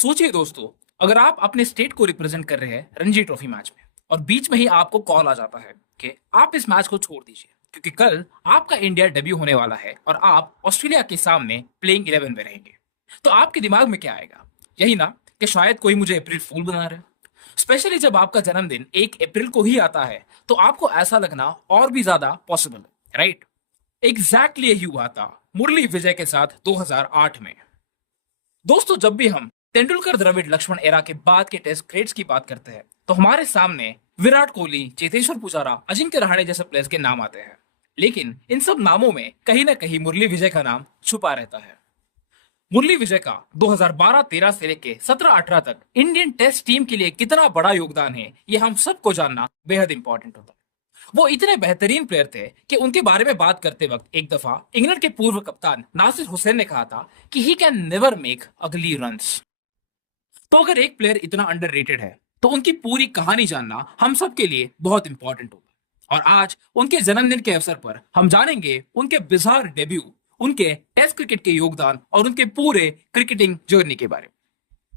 सोचिए दोस्तों, अगर आप अपने स्टेट को रिप्रेजेंट कर रहे हैं रणजी ट्रॉफी मैच में और बीच में ही आपको कॉल आ जाता है कि आप इस मैच को छोड़ दीजिए क्योंकि कल आपका इंडिया डेब्यू होने वाला है और आप ऑस्ट्रेलिया के सामने प्लेइंग 11 में रहेंगे, तो आपके दिमाग में क्या आएगा? यही ना कि शायद कोई मुझे अप्रैल फूल बना रहा है। स्पेशली जब आपका जन्मदिन 1 अप्रैल को ही आता है तो आपको ऐसा लगना और भी ज्यादा पॉसिबल है, राइट? एग्जैक्टली यही हुआ था मुरली विजय के साथ 2008 में। दोस्तों, जब भी हम तेंदुलकर द्रविड़ लक्ष्मण एरा के बाद के टेस्ट ग्रेट्स की बात करते हैं तो हमारे सामने विराट कोहली, चेतेश्वर पुजारा, अजिंक्य रहाणे जैसे प्लेयर्स के नाम आते हैं। लेकिन इन सब नामों में कहीं ना कहीं मुरली विजय का नाम छुपा रहता है। मुरली विजय का 2012-13 से लेके 17-18 तक इंडियन टेस्ट टीम के लिए कितना बड़ा योगदान है, ये हम सबको जानना बेहद इंपॉर्टेंट होता है। वो इतने बेहतरीन प्लेयर थे कि उनके बारे में बात करते वक्त एक दफा इंग्लैंड के पूर्व कप्तान नासिर हुसैन ने कहा था कि ही कैन नेवर मेक अगली रन्स। तो अगर एक प्लेयर इतना अंडररेटेड है तो उनकी पूरी कहानी जानना हम सब के लिए बहुत इंपॉर्टेंट होगा। और आज उनके जन्मदिन के अवसर पर हम जानेंगे उनके बिजार डेब्यू, उनके टेस्ट क्रिकेट के योगदान और उनके पूरे क्रिकेटिंग जर्नी के बारे में।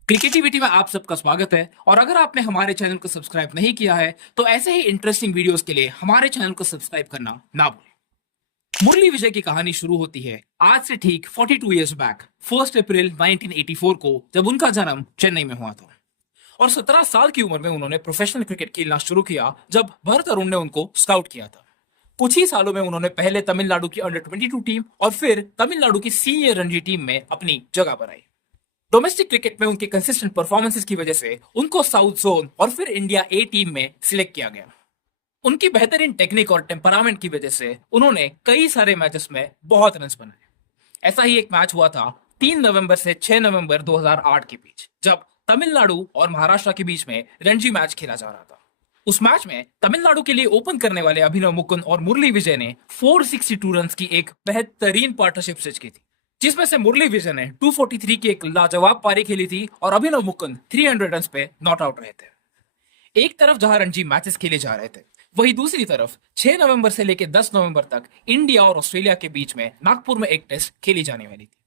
क्रिकेटिविटी में आप सबका स्वागत है और अगर आपने हमारे चैनल को सब्सक्राइब नहीं किया है तो ऐसे ही इंटरेस्टिंग वीडियोस के लिए हमारे चैनल को सब्सक्राइब करना ना भूलें। मुरली विजय की कहानी शुरू होती है आज से ठीक 42 इयर्स बैक 1 अप्रैल 1984 को, जब उनका जन्म चेन्नई में हुआ था। और 17 साल की उम्र में उन्होंने प्रोफेशनल क्रिकेट खेलना शुरू किया जब भरत अरुण ने उनको स्काउट किया था। कुछ ही सालों में उन्होंने पहले तमिलनाडु की अंडर 22 टीम और फिर तमिलनाडु की सीनियर रणजी टीम में अपनी जगह बनाई। डोमेस्टिक क्रिकेट में उनके कंसिस्टेंट परफॉर्मेंसेस की वजह से उनको साउथ जोन और फिर इंडिया ए टीम में सिलेक्ट किया गया। उनकी बेहतरीन टेक्निक और टेम्परामेंट की वजह से उन्होंने कई सारे मैचेस में बहुत रन्स बनाए। ऐसा ही एक मैच हुआ था 3 नवंबर से 6 नवंबर 2008 के बीच, जब तमिलनाडु और महाराष्ट्र के बीच में रणजी मैच खेला जा रहा था। उस मैच में तमिलनाडु के लिए ओपन करने वाले अभिनव मुकुंद और मुरली विजय ने 462 रन्स की एक बेहतरीन पार्टनरशिप स्टिच की थी, जिसमें से मुरली विजय ने 243 की एक लाजवाब पारी खेली थी और अभिनव मुकुंद 300 रन्स पे नॉट आउट रहे थे। एक तरफ जहां रणजी मैचेस खेले जा रहे थे, वही दूसरी तरफ 6 नवंबर से लेकर 10 नवंबर तक इंडिया और ऑस्ट्रेलिया के बीच में नागपुर में एक टेस्ट खेली जाने वाली थी।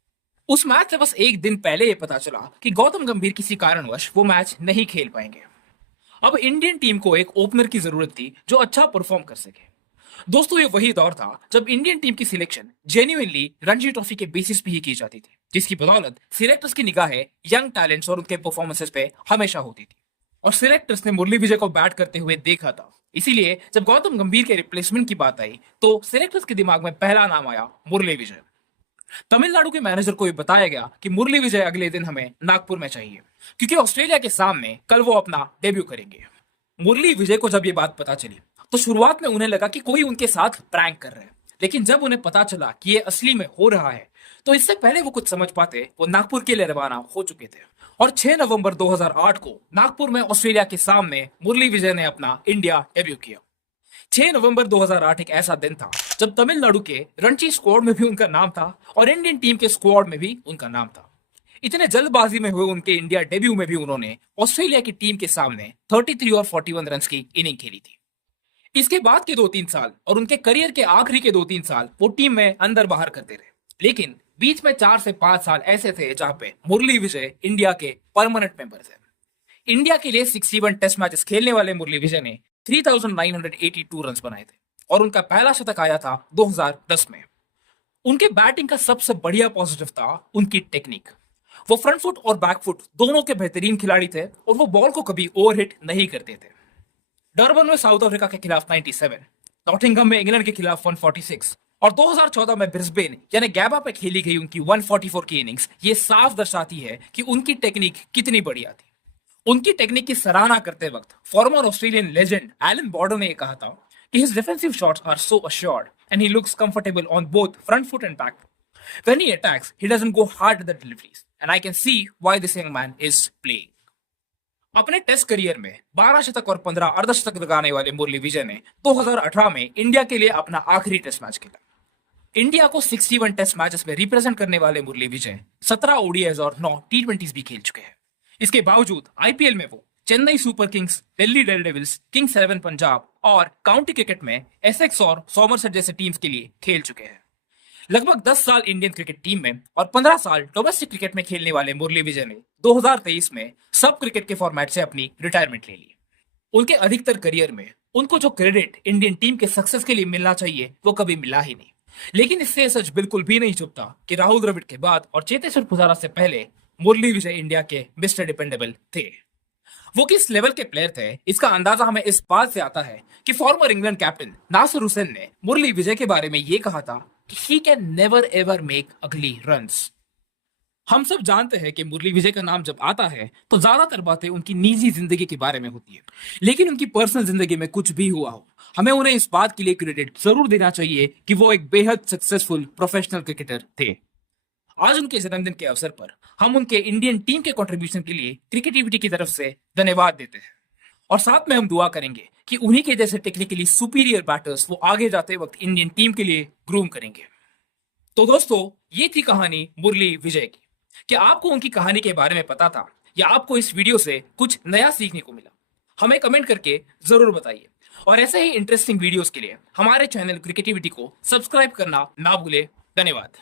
उस मैच से बस एक दिन पहले ये पता चला कि गौतम गंभीर किसी कारणवश वो मैच नहीं खेल पाएंगे। अब इंडियन टीम को एक ओपनर की जरूरत थी जो अच्छा परफॉर्म कर सके। दोस्तों, ये वही दौर था जब इंडियन टीम की सिलेक्शन जेन्युइनली रणजी ट्रॉफी के बेसिस पे ही की जाती थी, जिसकी बदौलत सिलेक्टर्स की निगाहें यंग टैलेंट्स और उनके परफॉर्मेंसेस पे हमेशा होती थी। और सिलेक्टर्स ने मुरली विजय को बैट करते हुए देखा था, इसीलिए जब गौतम गंभीर के रिप्लेसमेंट की बात आई तो सिलेक्टर्स के दिमाग में पहला नाम आया मुरली विजय। तमिलनाडु के मैनेजर को भी बताया गया कि मुरली विजय अगले दिन हमें नागपुर में चाहिए क्योंकि ऑस्ट्रेलिया के सामने कल वो अपना डेब्यू करेंगे। मुरली विजय को जब ये बात पता चली तो शुरुआत में उन्हें लगा कि कोई उनके साथ प्रैंक कर रहे हैं, लेकिन जब उन्हें पता चला कि ये असली में हो रहा है तो इससे पहले वो कुछ समझ पाते वो नागपुर के लिए रवाना हो चुके थे। और 6 नवंबर 2008 को नागपुर में ऑस्ट्रेलिया के सामने मुरली विजय ने अपना इंडिया डेब्यू किया। 6 नवंबर 2008 एक ऐसा दिन था जब तमिलनाडु के रणजी स्क्वाड में भी उनका नाम था और इंडियन टीम के स्क्वाड में भी उनका नाम था। इतने जल्दबाजी में हुए उनके इंडिया डेब्यू में भी उन्होंने ऑस्ट्रेलिया की टीम के सामने 33 और 41 रन की इनिंग खेली थी। इसके बाद के 2-3 साल और उनके करियर के आखिरी के 2-3 साल वो टीम में अंदर बाहर करते रहे, लेकिन बीच में 4 से 5 साल ऐसे थे जहां पे मुरली विजय इंडिया के परमानेंट मेंबर थे। इंडिया के लिए 61 टेस्ट मैचेस खेलने वाले मुरली विजय ने 3982 रन बनाए थे और उनका पहला शतक आया था 2010 में। उनके बैटिंग का सबसे बढ़िया पॉजिटिव था उनकी टेक्निक। वो फ्रंट फुट और बैक फुट दोनों के बेहतरीन खिलाड़ी थे और वो बॉल को कभी ओवरहिट नहीं करते थे। डरबन में साउथ अफ्रीका के खिलाफ 97, नॉटिंघम में इंग्लैंड के खिलाफ 146 और 2014 में ब्रिस्बेन यानी गैबा पे खेली गई उनकी 144 की इनिंग्स ये साफ दर्शाती है कि उनकी टेक्निक कितनी बढ़िया थी। उनकी टेक्निक की सराहना करते वक्त farmer Australian legend Allan Border ने कहा था कि his defensive shots are so assured and he looks comfortable on both front foot and back foot. When he attacks, he doesn't go hard at the deliveries and I can see why this young man is playing. अपने test career में 12 शतक और 15 अर्धशतक लगाने वाले मुरली विजय ने 2018 में India के लिए अपना आखिरी टेस्ट मैच खेला। इंडिया को 61 टेस्ट मैचेस में रिप्रेजेंट करने वाले मुरली विजय 17 ओडीआईज और 9 टी20 भी खेल चुके हैं। इसके बावजूद आईपीएल में वो Chennai super Kings, Delhi Daredevils, Kings 11 Punjab और काउंटी क्रिकेट में एसेक्स और सॉमरसेट जैसे टीम्स के लिए खेल चुके हैं। लगभग 10 साल इंडियन क्रिकेट टीम में और 15 साल डोमेस्टिक क्रिकेट में खेलने वाले मुरली विजय ने 2023 में सब क्रिकेट के फॉर्मेट से अपनी रिटायरमेंट ले ली। उनके अधिकतर करियर में उनको जो क्रेडिट इंडियन टीम के सक्सेस के लिए मिलना चाहिए वो कभी मिला ही नहीं। लेकिन इससे सच बिल्कुल भी नहीं छुपता कि राहुल द्रविड़ के बाद और चेतेश्वर पुजारा से पहले मुरली विजय इंडिया के मिस्टर डिपेंडेबल थे। वो किस लेवल के प्लेयर थे इसका अंदाजा हमें इस बात से आता है कि former England captain Nasir Hussain ने मुरली विजय के बारे में ये कहा था कि he can never ever make अगली रन्स। हम सब जानते हैं कि मुरली विजय का नाम जब आता है तो ज्यादातर बातें उनकी निजी जिंदगी के बारे में होती है, लेकिन उनकी पर्सनल जिंदगी में कुछ भी हुआ हो हमें उन्हें इस बात के लिए क्रेडिट जरूर देना चाहिए कि वो एक बेहद सक्सेसफुल प्रोफेशनल क्रिकेटर थे। आज उनके जन्मदिन के अवसर पर हम उनके इंडियन टीम के कंट्रीब्यूशन के लिए क्रिकेटिविटी की तरफ से धन्यवाद देते हैं और साथ में हम दुआ करेंगे कि उन्हीं के जैसे टेक्निकली सुपीरियर बैटर्स वो आगे जाते वक्त इंडियन टीम के लिए ग्रूम करेंगे। तो दोस्तों, ये थी कहानी मुरली विजय की। क्या आपको उनकी कहानी के बारे में पता था या आपको इस वीडियो से कुछ नया सीखने को मिला? हमें कमेंट करके जरूर बताइए और ऐसे ही इंटरेस्टिंग वीडियोस के लिए हमारे चैनल क्रिकेटिविटी को सब्सक्राइब करना ना भूले। धन्यवाद।